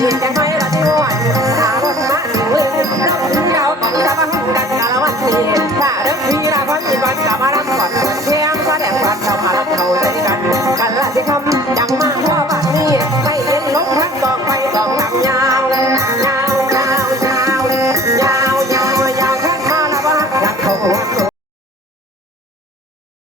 สีจะไม่ละที่หัวหารถมาถึงเลยเราเราก่อนจะมาหุ่นกันกาละวันสีถ้าเรื่องพี่เราพันจีวันกลับมารับก่อนเหมือนเที่ยงก็แดงวันเรามารับเขาใจกันกันละที่คำดังมากเพราะบัดนี้ไม่เห็นลงทักบอกไปบอกทำยา